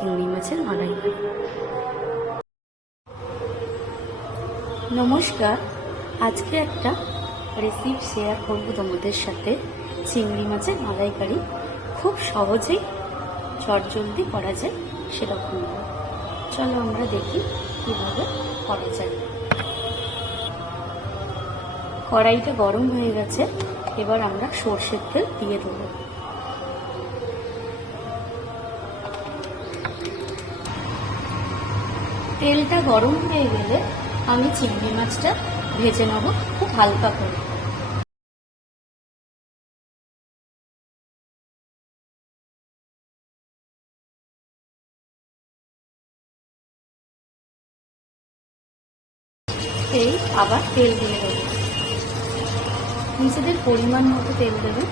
চিংড়ি মাছের মালাইকারি। নমস্কার, আজকে একটা রেসিপি শেয়ার করব তোমাদের সাথে। চিংড়ি মাছের মালাইকারি খুব সহজেই চটজলদি করা যায় সেরকম। চলো আমরা দেখি কীভাবে করা যায়। কড়াইটা গরম হয়ে গেছে, এবার আমরা সর্ষের তেল দিয়ে দেবো। তেলটা গরম হয়ে গেলে আমি চিংড়ি মাছটা ভেজে নেব খুব হালকা করে। এই আবার তেল দিয়ে দেবো, নিজেদের পরিমাণ মতো তেল দেবে।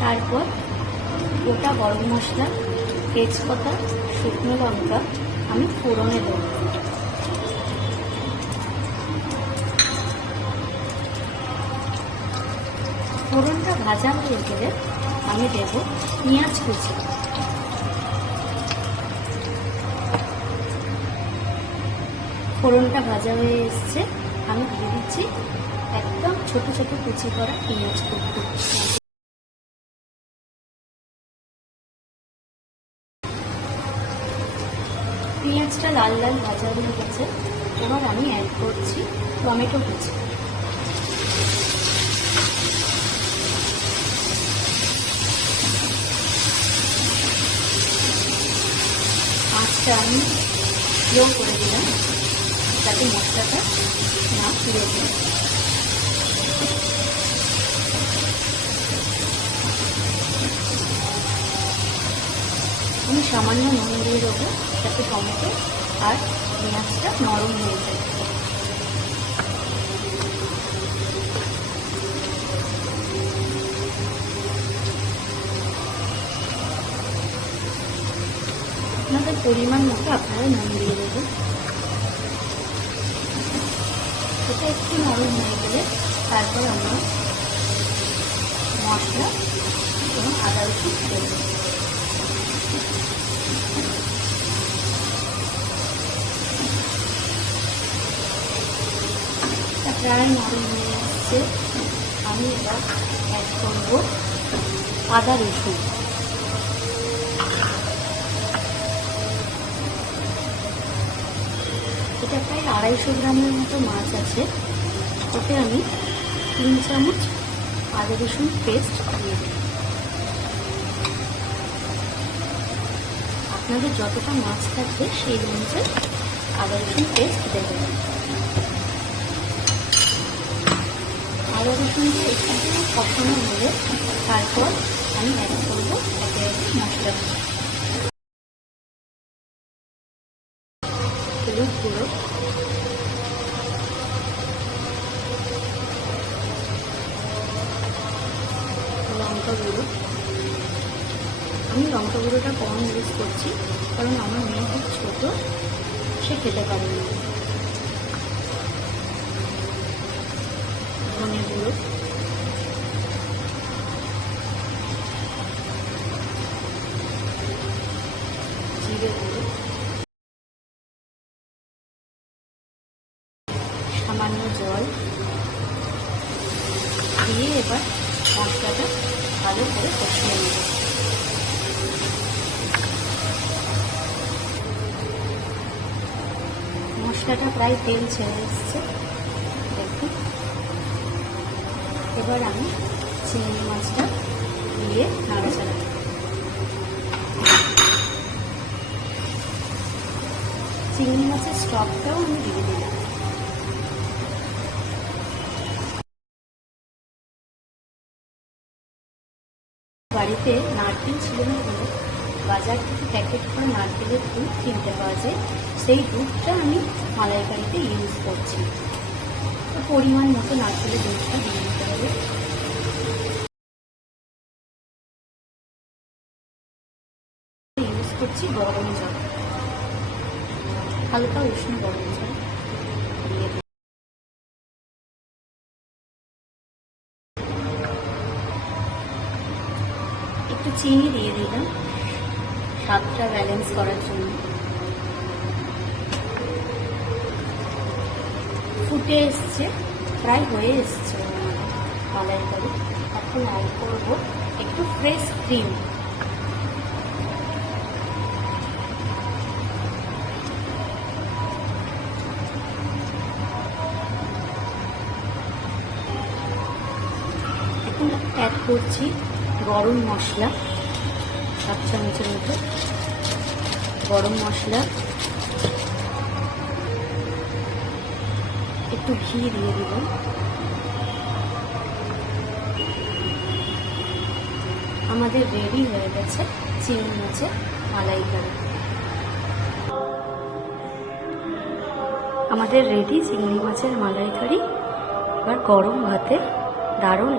তারপর গোটা গরম মশলা, তেজপাতা, শুকনো লঙ্কা আমি ফোড়নে দেবো। ফোড়নটা ভাজা হয়ে গেলে আমি দেব পেঁয়াজ কুচি। ফোড়নটা ভাজা হয়ে এসছে, আমি দিয়ে দিচ্ছি একদম ছোট ছোট কুচি করা পেঁয়াজ কুচি। পেঁয়াজটা লাল লাল ভাজা হয়ে গেছে, এবার আমি অ্যাড করছি টমেটো কুচি। আঁচটা আমি স্লো করে দিলাম যাতে মশলাটা না পুড়ে যায়। আমি সামান্য নুন দিয়ে দেবো যাতে টমেটো আর পেঁয়াজটা নরম হয়ে যায়। আপনাদের পরিমাণ মতো আপনারা নুন দিয়ে দেবেন। এটা একটু নরম হয়ে গেলে তারপর আমরা মশলা এবং আদা রসুন দেব। প্রায় নরম হয়ে যাচ্ছে, আমি এবার অ্যাড করবো আদা রসুন। এটা প্রায় 250 গ্রামের মতো মাছ আছে, ওতে আমি 3 চামচ আদা রসুন পেস্ট দিয়ে দেব। আপনাদের যতটা মাছ থাকবে সেই অনুযায়ী আদা রসুন পেস্ট দেবেন। আদা রসুন একটু কষানো হলে তারপর আমি অ্যাড করবো একে একে মশলা। হলুদ গুঁড়ো, লঙ্কা গুঁড়ো। আমি লঙ্কা গুঁড়োটা কম ইউজ করছি কারণ আমার মেয়ে খুব ছোটো, সে খেতে পারে না। ধনে গুঁড়ো, জিরে গুঁড়ো, সামান্য জল দিয়ে এবার মশলাটা ভালো করে কষিয়ে নেব। মশলাটা প্রায় তেল ছেড়ে এসছে, দেখুন। এবার আমি চিংড়ি মাছটা দিয়ে নাড়াচাড়া দেব। চিংড়ি মাছের স্টকটাও আমি দিয়ে দিলাম। বাড়িতে নারকেল ছিল না বলে বাজার থেকে প্যাকেট করে নারকেলের দুধ কিনতে পাওয়া যায়, সেই দুধটা আমি মালাইকারিতে ইউজ করছি। তো পরিমাণ মতো নারকেলের দুধটা দিয়ে দিতে হবে। ইউজ করছি গরম জল, হালকা উষ্ণ গরম জল দিয়ে দিই। একটু চিনি দিয়ে দিলাম স্বাদটা ব্যালেন্স করার জন্য। ফুটে এসছে, প্রায় হয়ে এসছে মালাইকারি। এখন অ্যাড করবো একটু ফ্রেশ ক্রিম। এখন অ্যাড করছি গরম মশলা, 7 চামচের মতো গরম মশলা, একটু ঘি দিয়ে দিলাম। আমাদের রেডি হয়ে গেছে চিংড়ি মাছের মালাইকারি। আমাদের রেডি চিংড়ি মাছের মালাইকারি। এবার গরম ভাতে দারুণ লাগে।